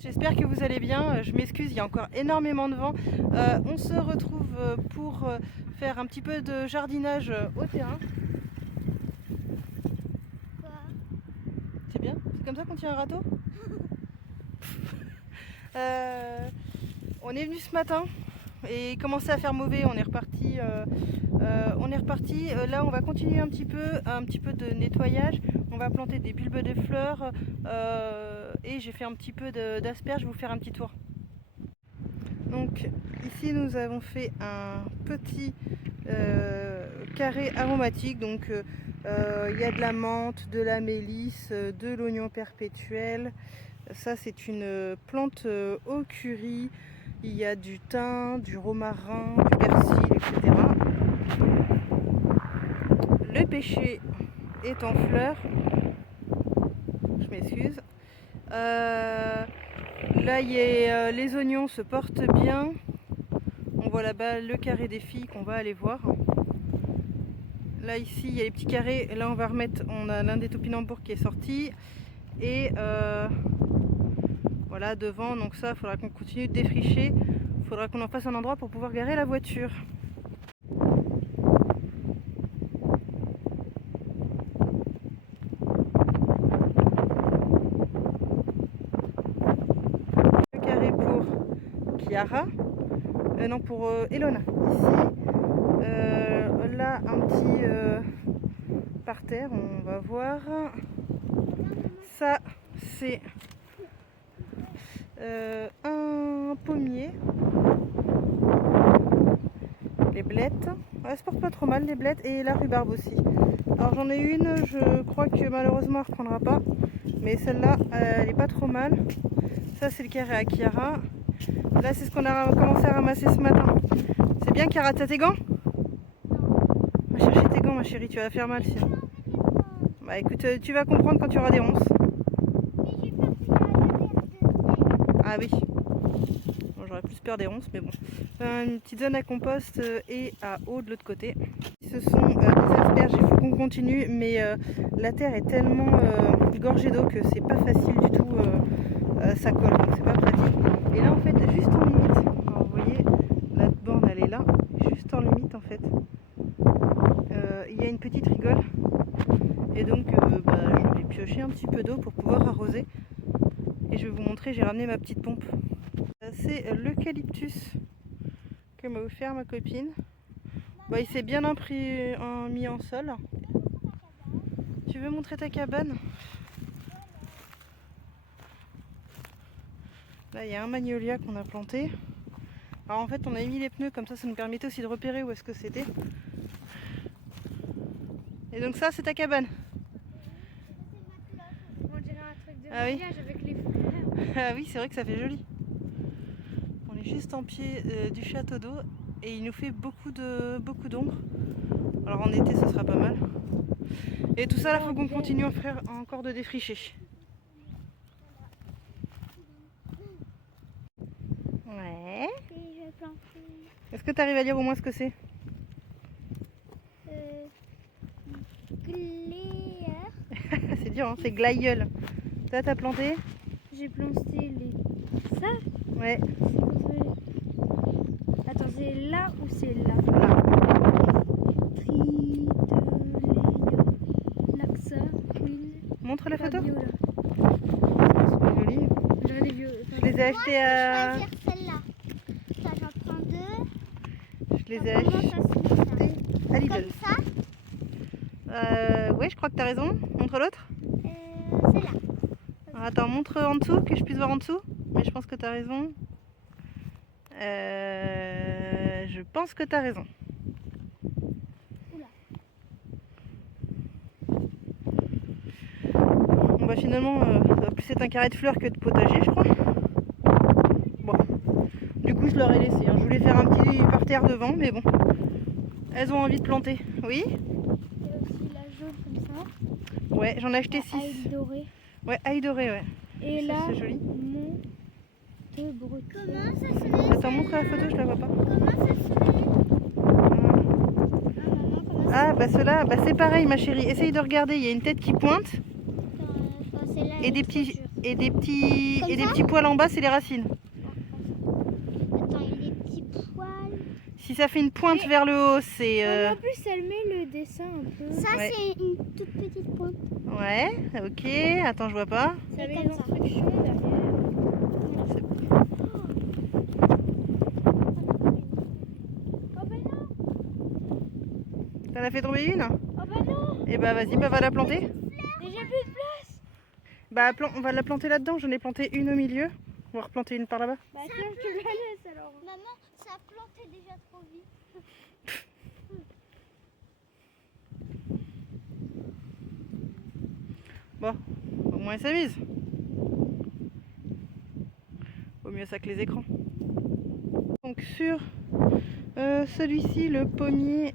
J'espère que vous allez bien, je m'excuse, il y a encore énormément de vent. On se retrouve pour faire un petit peu de jardinage au terrain. Quoi? C'est bien? C'est comme ça qu'on tient un râteau? On est venu ce matin et il commençait à faire mauvais, on est reparti. Là on va continuer un petit peu de nettoyage. On va planter des bulbes de fleurs et j'ai fait un petit peu d'asperges. Je vais vous faire un petit tour. Donc ici nous avons fait un petit carré aromatique. Donc il y a de la menthe, de la mélisse, de l'oignon perpétuel. Ça c'est une plante au curry. Il y a du thym, du romarin, du persil, etc. Le pêcher est en fleurs. Je m'excuse. Là, les oignons se portent bien. On voit là-bas le carré des filles qu'on va aller voir. Là, ici, il y a les petits carrés. Là, on a l'un des topinambours qui est sorti. Et voilà, devant. Donc ça, il faudra qu'on continue de défricher. Il faudra qu'on en fasse un endroit pour pouvoir garer la voiture. Le carré pour Chiara. Non, pour Elona. Ici. Là, un petit par terre, on va voir. Ça, c'est un pommier. Les blettes. Elle se porte pas trop mal, les blettes. Et la rhubarbe aussi. Alors j'en ai une, je crois que malheureusement elle reprendra pas. Mais celle-là, elle est pas trop mal. Ça, c'est le carré à Chiara. Là, c'est ce qu'on a commencé à ramasser ce matin. C'est bien, Chiara, t'as tes gants? Va chercher tes gants, ma chérie, tu vas faire mal sinon. Bah écoute, tu vas comprendre quand tu auras des ronces. Ah oui. Bon, j'aurais plus peur des ronces, mais bon. Une petite zone à compost et à eau de l'autre côté. Ce sont des asperges, il faut qu'on continue, mais la terre est tellement gorgée d'eau que c'est pas facile du tout. Ça colle, donc c'est pas pratique. Et là, en fait, juste en limite, alors, vous voyez, la borne elle est là, juste en limite en fait. Il y a une petite rigole. Et donc, je vais piocher un petit peu d'eau pour pouvoir arroser. Et je vais vous montrer, j'ai ramené ma petite pompe. C'est l'eucalyptus que m'a offert ma copine. Il s'est bien mis en sol. Tu veux montrer ta cabane? Là, il y a un magnolia qu'on a planté. Alors en fait, on a mis les pneus, comme ça nous permettait aussi de repérer où est-ce que c'était. Et donc ça, c'est ta cabane. On dirait un truc de Ah oui. mariage avec les frères. Ah oui, c'est vrai que ça fait joli. On est juste en pied du château d'eau et il nous fait beaucoup d'ombre. Alors en été, ça sera pas mal. Et tout ça, là, faut qu'on continue à faire encore de défricher. Ouais. Et je plante. Est-ce que tu arrives à lire au moins ce que c'est? Glaire. C'est dur, hein, c'est glaïeul. Là, t'as planté? J'ai planté les. Ça? Ouais. Attends, c'est là ou c'est là? Là. Laxa, Queen. Montre la photo. Fabiola. C'est joli. J'aurais des vieux. Je les ai achetés à... Je vais choisir celle-là. Ça, j'en prends deux. Je les ai Comment achetés ça se fait ça? à Lidl. Comme ça? Ouais, je crois que t'as raison. Montre l'autre. Celle-là. Alors, attends, montre en dessous, que je puisse voir en dessous. Mais je pense que t'as raison. Je pense que t'as raison. Oula. Bon bah finalement, ça va plus être un carré de fleurs que de potager, je crois. Bon. Du coup, je leur ai laissé. Hein. Je voulais faire un petit parterre devant, mais bon. Elles ont envie de planter. Oui? Il y a aussi la jaune comme ça. Ouais, j'en ai acheté La 6. ail dorée. Ouais, ail doré, ouais. Et Ça, là, c'est joli. mon de breton. Comment ça se fait? Attends, montre la photo, je la vois pas. Comment ça se fait? Maman, comment ça Ah, bah ceux-là, bah c'est pareil, ma chérie. Essaye de regarder, il y a une tête qui pointe se fait? Celle-là, et elle des est trop petits, dure. et des petits, Comme et des ça petits poils en bas, c'est les racines. Attends, il y a des petits poils. Si ça fait une pointe Mais- vers le haut, c'est... En plus, elle met le dessin un peu. Ça, Ouais. c'est une toute petite pointe. Ouais, ok. Attends, je vois pas. Ça C'est met comme les ça. instructions derrière. Oh bah non. T'en as fait tomber une? Oh bah non. Et bah vas-y, bah va la planter. Mais j'ai plus de place. Bah on va la planter là-dedans. J'en ai planté une au milieu. On va replanter une par là-bas. Bah tiens, je te la laisse alors. Maman, ça a planté déjà trop vite. Bon, au moins elle s'amuse. Vaut mieux ça que les écrans. Donc sur celui-ci, le pommier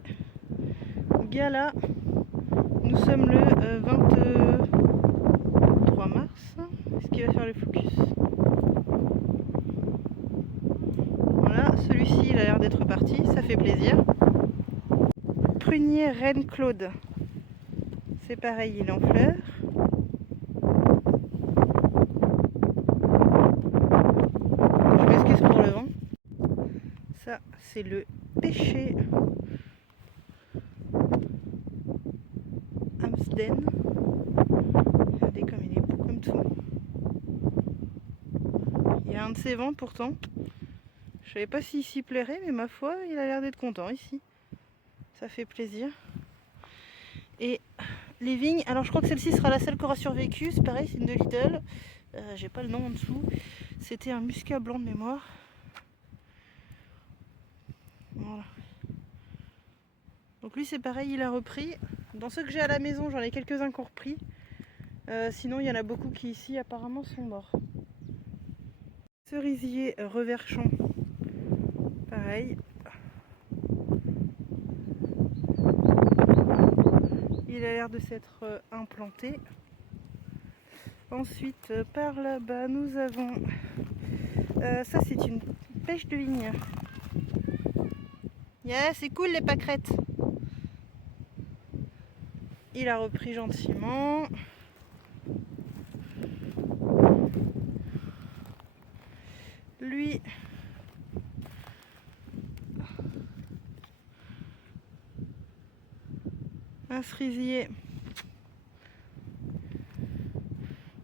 Gala, nous sommes le 23 mars. Est-ce qu'il va faire le focus? Voilà, celui-ci il a l'air d'être parti, ça fait plaisir. Prunier Reine Claude, c'est pareil, il est en fleurs. Je m'excuse pour le vent. Ça, c'est le pêcher Amsden. Regardez comme il est beau comme tout. Il y a un de ces vents pourtant. Je savais pas s'il s'y plairait, mais ma foi, il a l'air d'être content ici. Ça fait plaisir. Et les vignes, alors je crois que celle-ci sera la seule qui aura survécu. C'est pareil, c'est une de Lidl. J'ai pas le nom en dessous. C'était un muscat blanc de mémoire. Voilà. Donc lui c'est pareil, il a repris. Dans ceux que j'ai à la maison, j'en ai quelques-uns qui ont repris. Sinon il y en a beaucoup qui ici apparemment sont morts. Cerisier Reverchon, pareil. Il a l'air de s'être implanté. Ensuite par là-bas nous avons... ça c'est une pêche de vigne. Yeah, c'est cool les pâquerettes. Il a repris gentiment. Lui, un cerisier.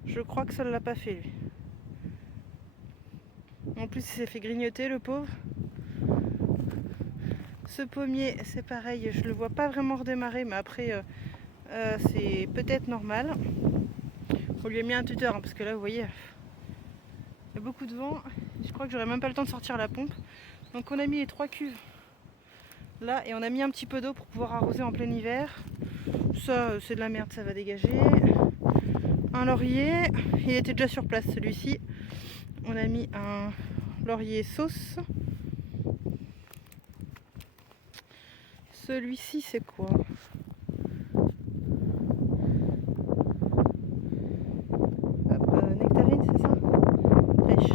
Je crois que ça ne l'a pas fait lui. En plus il s'est fait grignoter le pauvre. Ce pommier c'est pareil, je le vois pas vraiment redémarrer, mais après c'est peut-être normal. On lui a mis un tuteur hein, parce que là vous voyez il y a beaucoup de vent. Je crois que j'aurais même pas le temps de sortir la pompe. Donc on a mis les 3 cuves là et on a mis un petit peu d'eau pour pouvoir arroser en plein hiver. Ça c'est de la merde, ça va dégager. Un laurier, il était déjà sur place celui-ci. On a mis un laurier sauce. Celui-ci c'est quoi? Nectarine c'est ça? Pêche.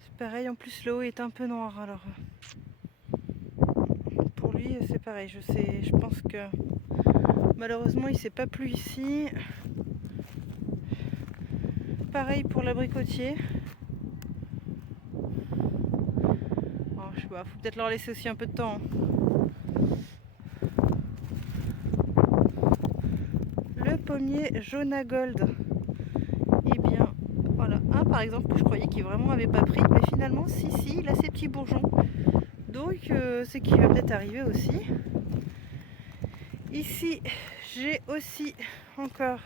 C'est pareil, en plus l'eau est un peu noire alors. Pour lui c'est pareil, je pense que malheureusement il s'est pas plu ici. Pareil pour l'abricotier. Oh, je sais pas, faut peut-être leur laisser aussi un peu de temps. Le pommier Jonah Gold. Et bien, voilà, un par exemple que je croyais qu'il vraiment avait pas pris, mais finalement, si, il a ses petits bourgeons. Donc, c'est qui va peut-être arriver aussi. Ici, j'ai aussi encore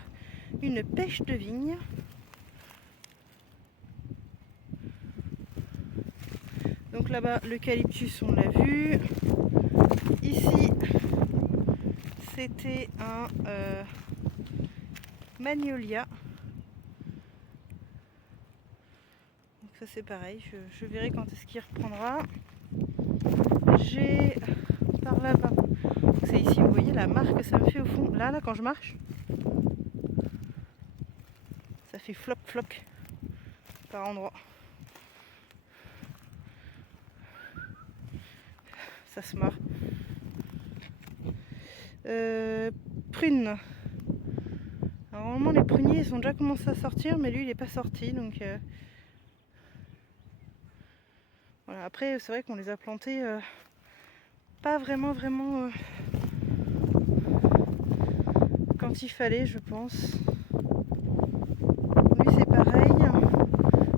une pêche de vigne. Donc là-bas, l'eucalyptus, on l'a vu. Ici, c'était un magnolia. Donc ça c'est pareil, je verrai quand est-ce qu'il reprendra. J'ai par là-bas, c'est ici, vous voyez la marque que ça me fait au fond. Là quand je marche, ça fait flop par endroit. Ça se marre. Prune. Alors, normalement les pruniers ils ont déjà commencé à sortir, mais lui il n'est pas sorti, donc voilà. Après c'est vrai qu'on les a plantés pas vraiment quand il fallait, je pense. Lui c'est pareil. Alors,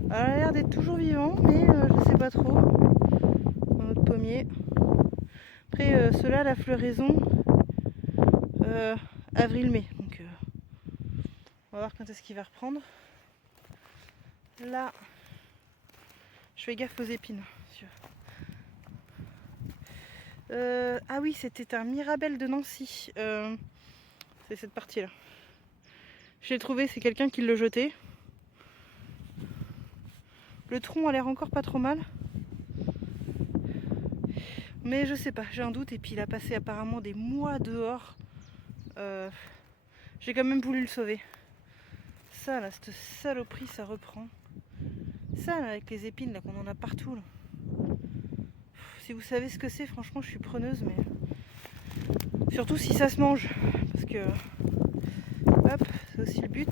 il a l'air d'être toujours vivant, mais je sais pas trop. Dans notre pommier. Après ceux-là, la floraison avril-mai. Donc on va voir quand est-ce qu'il va reprendre. Là, je fais gaffe aux épines. Ah oui, c'était un Mirabelle de Nancy. C'est cette partie-là. Je l'ai trouvé, c'est quelqu'un qui l'a jeté. Le tronc a l'air encore pas trop mal. Mais je sais pas, j'ai un doute. Et puis il a passé apparemment des mois dehors. J'ai quand même voulu le sauver. Ça là, cette saloperie, ça reprend. Ça là, avec les épines là, qu'on en a partout là. Si vous savez ce que c'est, franchement je suis preneuse, mais surtout si ça se mange, parce que hop, c'est aussi le but.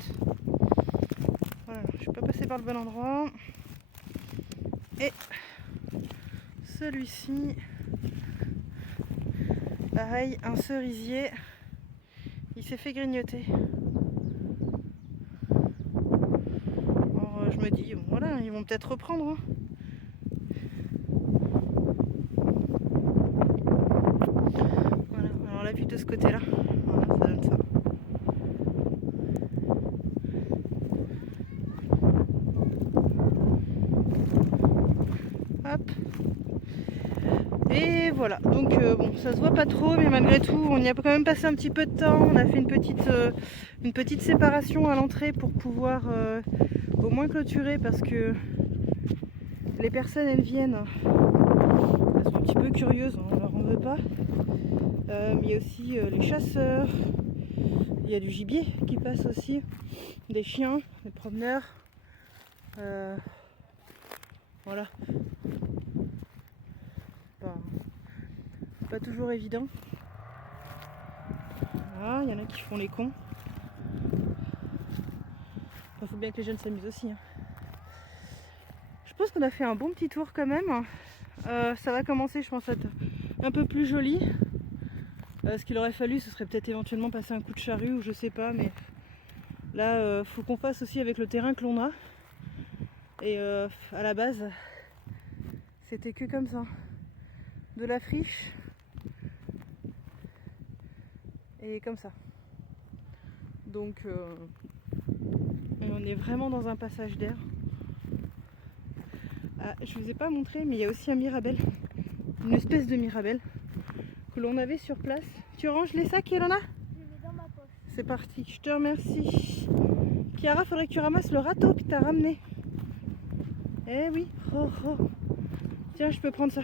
Voilà, je suis pas passée par le bon endroit. Et celui-ci, pareil, un cerisier, il s'est fait grignoter. Alors je me dis, bon, voilà, ils vont peut-être reprendre. Hein. Voilà, alors la vue de ce côté-là, voilà, ça donne ça. Hop. Et voilà, donc bon, ça se voit pas trop, mais malgré tout, on y a quand même passé un petit peu de temps. On a fait une petite séparation à l'entrée pour pouvoir au moins clôturer, parce que les personnes, elles viennent, elles sont un petit peu curieuses, on leur en veut pas. Mais il y a aussi les chasseurs, il y a du gibier qui passe aussi, des chiens, des promeneurs. Voilà. Pas toujours évident. Ah, il y en a qui font les cons. Il faut bien que les jeunes s'amusent aussi. Hein. Je pense qu'on a fait un bon petit tour quand même. Ça va commencer, je pense, à être un peu plus joli. Ce qu'il aurait fallu, ce serait peut-être éventuellement passer un coup de charrue ou je sais pas, mais là, faut qu'on fasse aussi avec le terrain que l'on a. Et à la base, c'était que comme ça. De la friche. Et comme ça. Donc on est vraiment dans un passage d'air. Ah, je vous ai pas montré, mais il y a aussi un Mirabelle, une espèce de Mirabelle que l'on avait sur place. Tu ranges les sacs, Elona? Je les mets dans ma poche. C'est parti, je te remercie. Chiara, faudrait que tu ramasses le râteau que tu as ramené. Eh oui, oh, oh. Tiens, je peux prendre ça.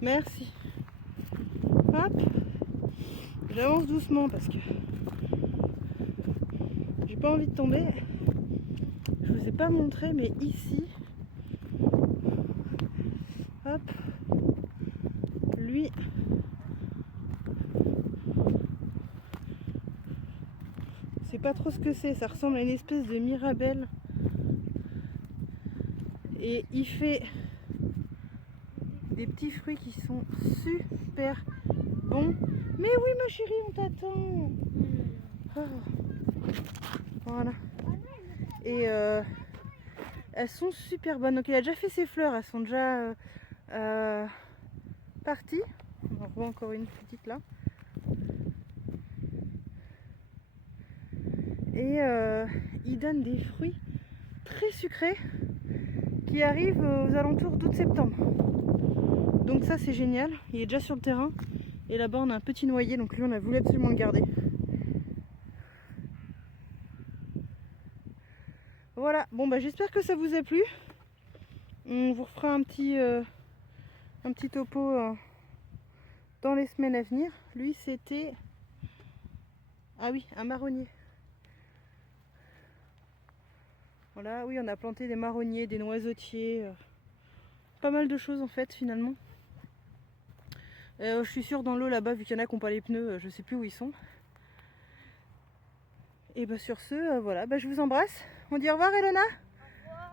Merci. Hop. J'avance doucement parce que j'ai pas envie de tomber. Je vous ai pas montré, mais ici, hop, lui, c'est pas trop ce que c'est. Ça ressemble à une espèce de Mirabelle. Et il fait des petits fruits qui sont super bons. Mais oui, ma chérie, on t'attend. Oh. Voilà. Et elles sont super bonnes. Donc il a déjà fait ses fleurs, elles sont déjà parties. On en revoit encore une petite là. Et il donne des fruits très sucrés qui arrivent aux alentours d'août-septembre. Donc ça c'est génial, il est déjà sur le terrain. Et là-bas on a un petit noyer, donc lui on a voulu absolument le garder. Voilà, bon bah j'espère que ça vous a plu. On vous refera un petit topo dans les semaines à venir. Lui c'était, ah oui, un marronnier. Voilà, oui on a planté des marronniers, des noisetiers, pas mal de choses en fait finalement. Je suis sûre dans l'eau là-bas, vu qu'il y en a qui n'ont pas les pneus, je sais plus où ils sont. Et bah sur ce, voilà, bah, je vous embrasse. On dit au revoir Elona.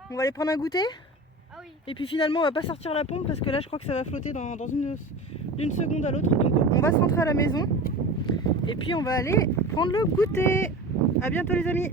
On va aller prendre un goûter. Ah oui. Et puis finalement on va pas sortir la pompe parce que là je crois que ça va flotter d'une seconde à l'autre. Donc on va se rentrer à la maison. Et puis on va aller prendre le goûter. À bientôt les amis.